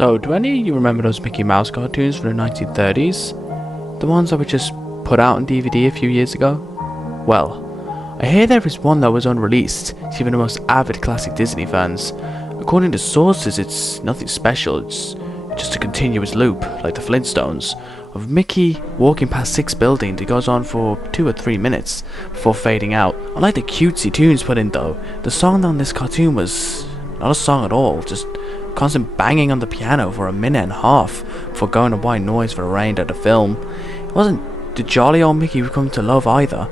So, do any of you remember those Mickey Mouse cartoons from the 1930s? The ones that were just put out on DVD a few years ago? Well, I hear there is one that was unreleased to even the most avid classic Disney fans. According to sources, it's nothing special, it's just a continuous loop, like the Flintstones, of Mickey walking past 6 buildings that goes on for 2 or 3 minutes before fading out. Unlike the cutesy tunes put in though, the song on this cartoon was not a song at all, just constant banging on the piano for 1.5 minutes before going to white noise for the remainder of the film. It wasn't the jolly old Mickey we've come to love either.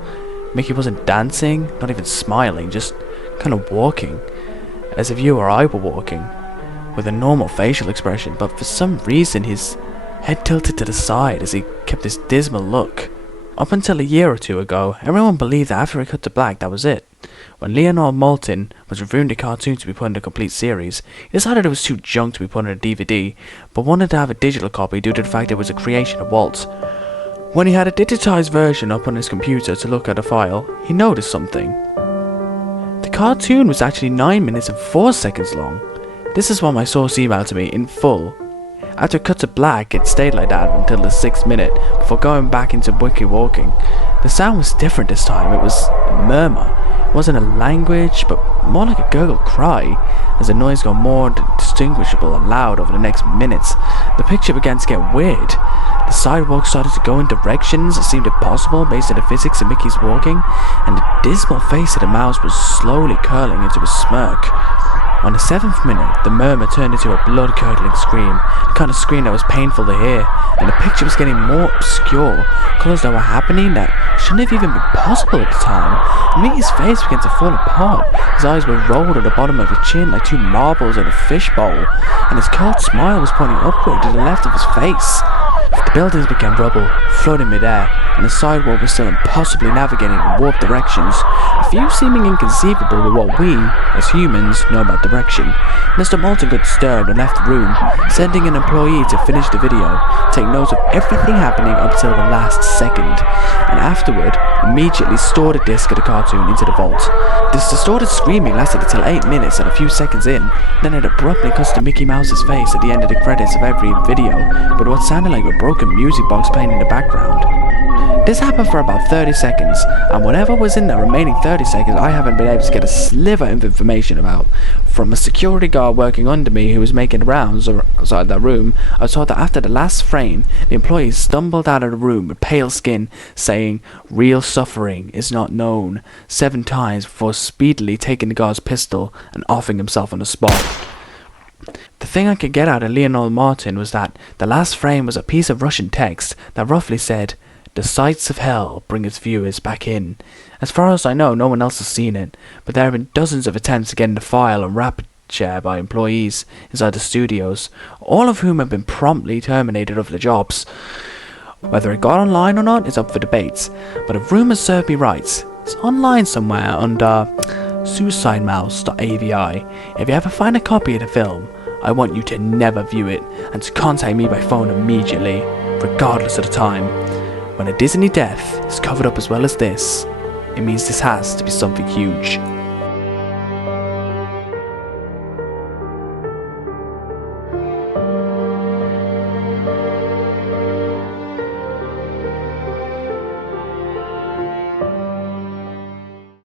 Mickey wasn't dancing, not even smiling, just kind of walking, as if you or I were walking, with a normal facial expression, but for some reason his head tilted to the side as he kept this dismal look. Up until a year or 2 ago, everyone believed that after it cut to black, that was it. When Leonard Maltin was reviewing the cartoon to be put in a complete series, he decided it was too junk to be put on a DVD, but wanted to have a digital copy due to the fact it was a creation of Walt. When he had a digitized version up on his computer to look at the file, he noticed something. The cartoon was actually 9 minutes and 4 seconds long. This is what my source emailed to me in full. After it cut to black, it stayed like that until the 6th minute, before going back into wiki walking. The sound was different this time. It was a murmur. It wasn't a language, but more like a gurgle cry, as the noise got more distinguishable and loud over the next minutes. The picture began to get weird. The sidewalk started to go in directions that seemed impossible based on the physics of Mickey's walking, and the dismal face of the mouse was slowly curling into a smirk. On the 7th minute, the murmur turned into a blood-curdling scream, the kind of scream that was painful to hear, and the picture was getting more obscure, colours that were happening that shouldn't have even been possible at the time. And Mickey's face began to fall apart, his eyes were rolled at the bottom of his chin like 2 marbles in a fishbowl, and his curled smile was pointing upward to the left of his face. The buildings became rubble, floating mid-air, and the sidewalk was still impossibly navigating in warped directions, a few seeming inconceivable with what we, as humans, know about direction. Mr. Maltin got disturbed and left the room, sending an employee to finish the video, take notes of everything happening up till the last second, and afterward, immediately stored a disc of the cartoon into the vault. This distorted screaming lasted until 8 minutes and a few seconds in, then it abruptly cuts to Mickey Mouse's face at the end of the credits of every video, but what sounded like a broken music box playing in the background. This happened for about 30 seconds, and whatever was in the remaining 30 seconds I haven't been able to get a sliver of information about. From a security guard working under me who was making rounds outside that room, I was told that after the last frame, the employee stumbled out of the room with pale skin, saying, "Real suffering is not known," 7 times before speedily taking the guard's pistol and offing himself on the spot. The thing I could get out of Leonard Maltin was that the last frame was a piece of Russian text that roughly said, "The sights of hell bring its viewers back in." As far as I know, no one else has seen it, but there have been dozens of attempts to get in the file on rapid share by employees inside the studios, all of whom have been promptly terminated of their jobs. Whether it got online or not is up for debates, but if rumours serve me right, it's online somewhere under Suicidemouse.avi. If you ever find a copy of the film, I want you to never view it and to contact me by phone immediately, regardless of the time. When a Disney death is covered up as well as this, it means this has to be something huge.